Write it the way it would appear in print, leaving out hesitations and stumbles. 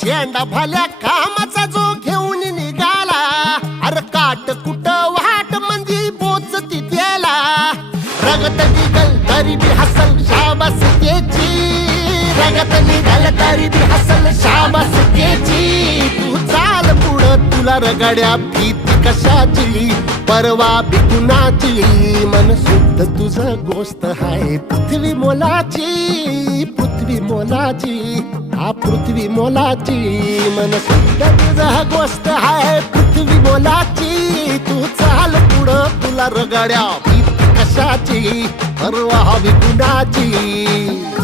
शेंडा भाल्या कामाचा जो घेऊन निघाला, अरे काट कुट वाट मंदी पोचती त्याला, रगत निघल तरी बी हसल शाबास त्याची, रगत निघल तरी बी हसल शाबास त्याची. तू चाल पुढं तुला रगड्या भीती कशाची, परवा बी कुणाची, मन शुद्ध तुझं गोष्ट हाय पृथ्वी मोलाची, पृथ्वी मोलाची, हा पृथ्वी मोलाची, मन शुद्ध तुझं गोष्ट हाय पृथ्वी मोलाची. तू चाल पुढं तुला रगड्या भीती कशाची, परवा बी कुणाची.